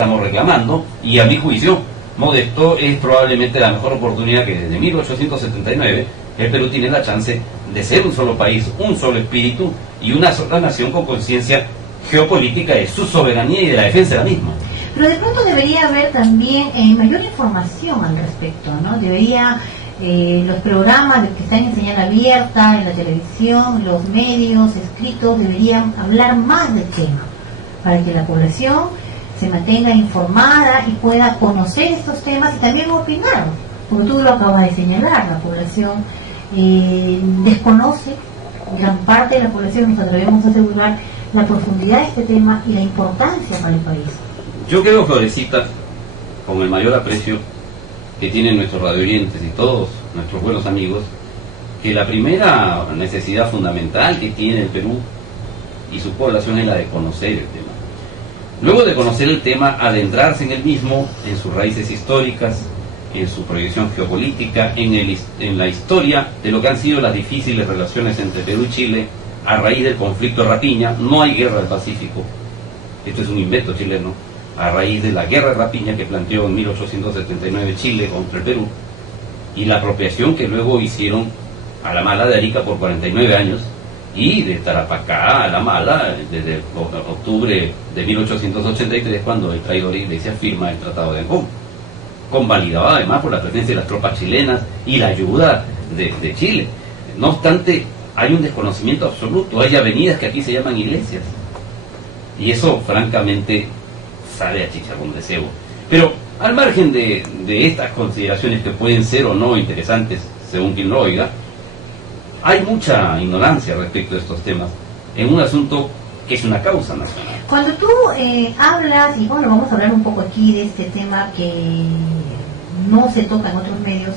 estamos reclamando, y a mi juicio, modesto, es probablemente la mejor oportunidad que desde 1879 el Perú tiene la chance de ser un solo país, un solo espíritu y una sola nación con conciencia geopolítica de su soberanía y de la defensa de la misma. Pero de pronto debería haber también mayor información al respecto, ¿no? Debería, los programas que están en señal abierta, en la televisión, los medios escritos, deberían hablar más del tema, para que la población se mantenga informada y pueda conocer estos temas y también opinar, porque tú lo acabas de señalar, la población desconoce, gran parte de la población, nos atrevemos a asegurar la profundidad de este tema y la importancia para el país. Yo creo, Florecita, con el mayor aprecio que tienen nuestros radioyentes y todos nuestros buenos amigos, que la primera necesidad fundamental que tiene el Perú y su población es la de conocer el tema. Luego de conocer el tema, adentrarse en el mismo, en sus raíces históricas, en su proyección geopolítica, en la historia de lo que han sido las difíciles relaciones entre Perú y Chile a raíz del conflicto Rapiña. No hay guerra del Pacífico, esto es un invento chileno, a raíz de la guerra de Rapiña que planteó en 1879 Chile contra el Perú, y la apropiación que luego hicieron a la mala de Arica por 49 años, y de Tarapacá a la mala desde octubre de 1883, cuando el traidor Iglesias firma el Tratado de Ancón, convalidado además por la presencia de las tropas chilenas y la ayuda de Chile. No obstante, hay un desconocimiento absoluto, hay avenidas que aquí se llaman iglesias, y eso francamente sabe a chicharrón de cebo. Pero al margen de estas consideraciones que pueden ser o no interesantes según quien lo oiga, hay mucha ignorancia respecto de estos temas en un asunto que es una causa nacional. Cuando tú hablas, y bueno, vamos a hablar un poco aquí de este tema que no se toca en otros medios,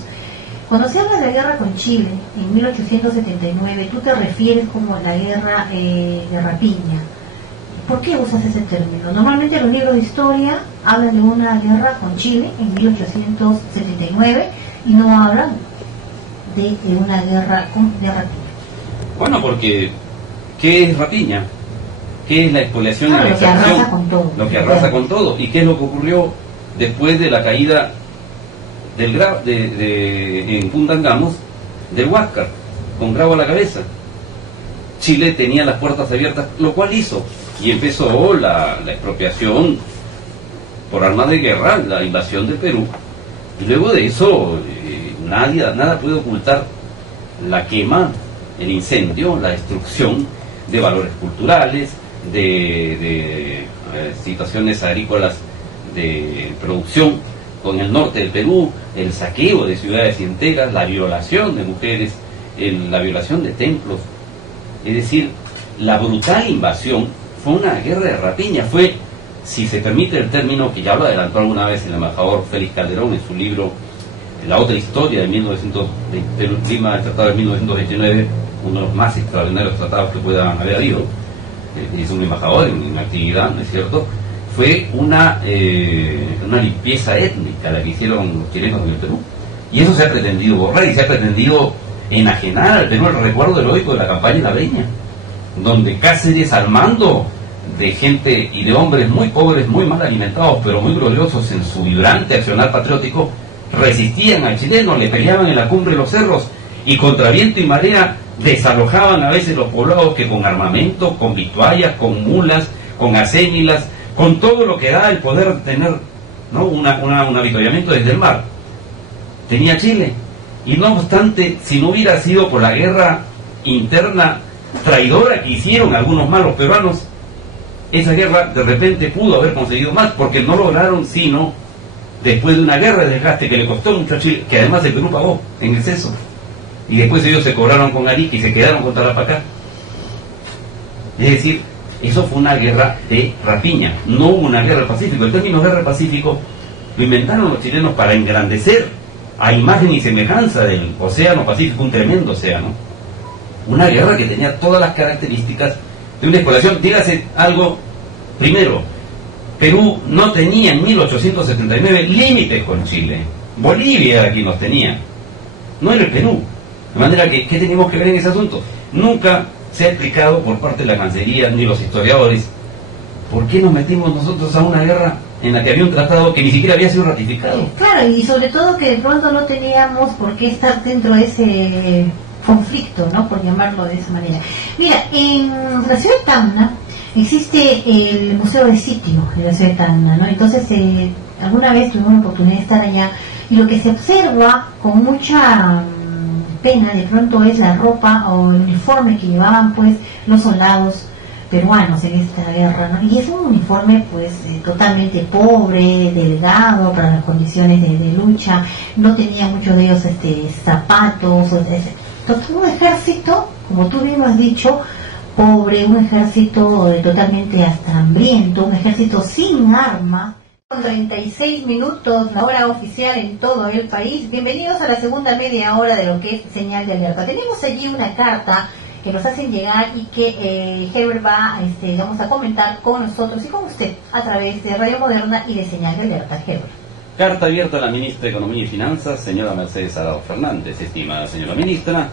cuando se habla de la guerra con Chile en 1879, tú te refieres como a la guerra de Rapiña. ¿Por qué usas ese término? Normalmente los libros de historia hablan de una guerra con Chile en 1879 y no hablan de una guerra de Rapiña. Bueno, porque ¿qué es Rapiña? ¿Qué es la expoliación y la lo que arrasa con todo? Lo que arrasa con todo. ¿Y qué es lo que ocurrió después de la caída en Pundangamos del Huáscar, con Grau a la cabeza? Chile tenía las puertas abiertas, lo cual hizo, y empezó la expropiación por armas de guerra, la invasión de Perú, y luego de eso nada puede ocultar la quema, el incendio, la destrucción de valores culturales, de situaciones agrícolas de producción con el norte del Perú, el saqueo de ciudades enteras, la violación de mujeres, la violación de templos. Es decir, la brutal invasión fue una guerra de Rapiña, fue, si se permite el término, que ya lo adelantó alguna vez el embajador Félix Calderón en su libro La otra historia del clima del Tratado de 1929, uno de los más extraordinarios tratados que puedan haber habido. Es un embajador en actividad, ¿no es cierto? Fue una limpieza étnica la que hicieron los chilenos en el Perú, y eso se ha pretendido borrar y se ha pretendido enajenar al Perú el recuerdo heroico de la campaña de la Breña, donde Cáceres, al mando de gente y de hombres muy pobres, muy mal alimentados, pero muy gloriosos en su vibrante accionar patriótico, resistían al chileno, le peleaban en la cumbre de los cerros, y contra viento y marea desalojaban a veces los poblados que con armamento, con vituallas, con mulas, con acémilas, con todo lo que da el poder tener, ¿no?, un avituallamiento desde el mar, tenía Chile. Y no obstante, si no hubiera sido por la guerra interna traidora que hicieron algunos malos peruanos, esa guerra de repente pudo haber conseguido más, porque no lograron sino después de una guerra de desgaste que le costó mucho a Chile, que además el Perú pagó en exceso, y después ellos se cobraron con Arica y se quedaron con Tarapacá. Es decir, eso fue una guerra de Rapiña, no hubo una guerra del Pacífico. El término guerra del Pacífico lo inventaron los chilenos para engrandecer a imagen y semejanza del océano Pacífico, un tremendo océano, una guerra que tenía todas las características de una exploración. Dígase algo, primero, Perú no tenía en 1879 límites con Chile, Bolivia aquí los tenía, no era el Perú, de manera que, ¿qué tenemos que ver en ese asunto? Nunca se ha explicado por parte de la Cancillería ni los historiadores por qué nos metimos nosotros a una guerra en la que había un tratado que ni siquiera había sido ratificado. Claro, y sobre todo que de pronto no teníamos por qué estar dentro de ese conflicto, ¿no? Por llamarlo de esa manera. Mira, en la ciudad de Tacna existe el Museo de Sitio de la ciudad de Tacna, ¿no? Entonces, alguna vez tuvimos la oportunidad de estar allá y lo que se observa con mucha pena de pronto es la ropa o el uniforme que llevaban pues los soldados peruanos en esta guerra, ¿no? Y es un uniforme pues totalmente pobre, delgado para las condiciones de lucha, no tenía muchos de ellos zapatos, entonces un ejército, como tú mismo has dicho, pobre, un ejército totalmente hasta hambriento, un ejército sin armas. 36 minutos, la hora oficial en todo el país. Bienvenidos a la segunda media hora de lo que es Señal de Alerta. Tenemos allí una carta que nos hacen llegar y que Herbert va vamos a comentar con nosotros y con usted a través de Radio Moderna y de Señal de Alerta. Herbert. Carta abierta a la ministra de Economía y Finanzas, señora Mercedes Arao Fernández. Estimada señora ministra,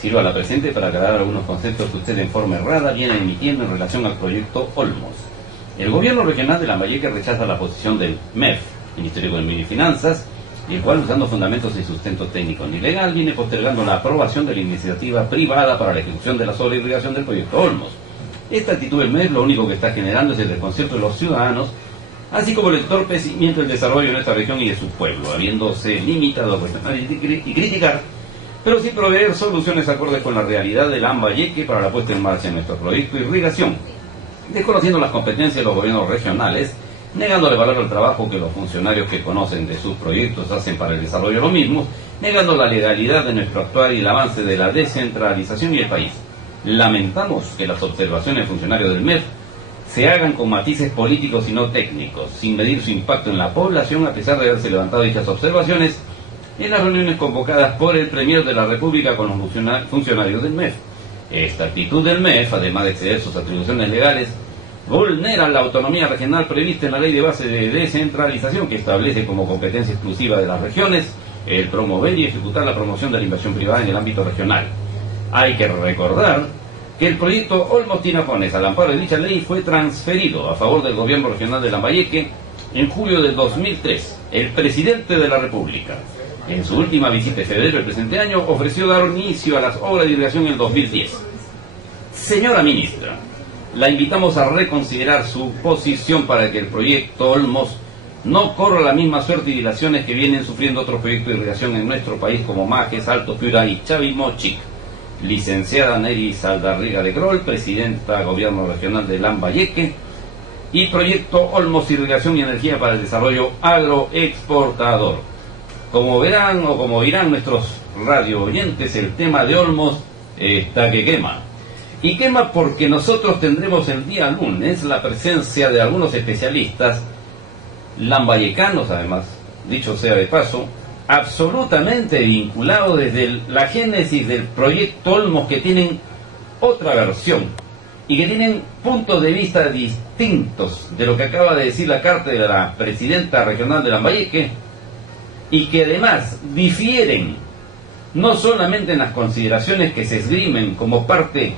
sirva a la presente para aclarar algunos conceptos que usted en forma errada viene emitiendo en relación al proyecto Olmos. El gobierno regional de Lambayeque rechaza la posición del MEF, Ministerio de Economía y Finanzas, el cual, usando fundamentos y sustento técnico ni legal, viene postergando la aprobación de la iniciativa privada para la ejecución de la sobreirrigación del proyecto Olmos. Esta actitud del MEF lo único que está generando es el desconcierto de los ciudadanos, así como el entorpecimiento del desarrollo de esta región y de su pueblo, habiéndose limitado a cuestionar y criticar, pero sin proveer soluciones acordes con la realidad de Lambayeque para la puesta en marcha de nuestro proyecto de irrigación, desconociendo las competencias de los gobiernos regionales, negándole valor al trabajo que los funcionarios que conocen de sus proyectos hacen para el desarrollo de los mismos, negando la legalidad de nuestro actuar y el avance de la descentralización y el país. Lamentamos que las observaciones de funcionarios del MEF se hagan con matices políticos y no técnicos, sin medir su impacto en la población, a pesar de haberse levantado dichas observaciones en las reuniones convocadas por el Premier de la República con los funcionarios del MEF. Esta actitud del MEF, además de exceder sus atribuciones legales, vulnera la autonomía regional prevista en la Ley de Base de Descentralización, que establece como competencia exclusiva de las regiones el promover y ejecutar la promoción de la inversión privada en el ámbito regional. Hay que recordar que el proyecto Olmos Tinajones, al amparo de dicha ley, fue transferido a favor del gobierno regional de Lambayeque en julio del 2003. El presidente de la República, en su última visita en febrero del presente año, ofreció dar inicio a las obras de irrigación en el 2010. Señora ministra, la invitamos a reconsiderar su posición para que el proyecto Olmos no corra la misma suerte y dilaciones que vienen sufriendo otros proyectos de irrigación en nuestro país como Majes, Alto Piura y Chavimochic. Licenciada Neri Saldarriga de Grol, presidenta Gobierno Regional de Lambayeque, y proyecto Olmos Irrigación y Energía para el Desarrollo Agroexportador. Como verán o como dirán nuestros radio oyentes, el tema de Olmos está que quema. Y quema porque nosotros tendremos el día lunes la presencia de algunos especialistas lambayecanos, además, dicho sea de paso, absolutamente vinculados desde la génesis del proyecto Olmos, que tienen otra versión y que tienen puntos de vista distintos de lo que acaba de decir la carta de la presidenta regional de Lambayeque, y que además difieren no solamente en las consideraciones que se esgrimen como parte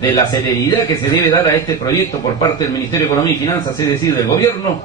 de la celeridad que se debe dar a este proyecto por parte del Ministerio de Economía y Finanzas, es decir, del gobierno,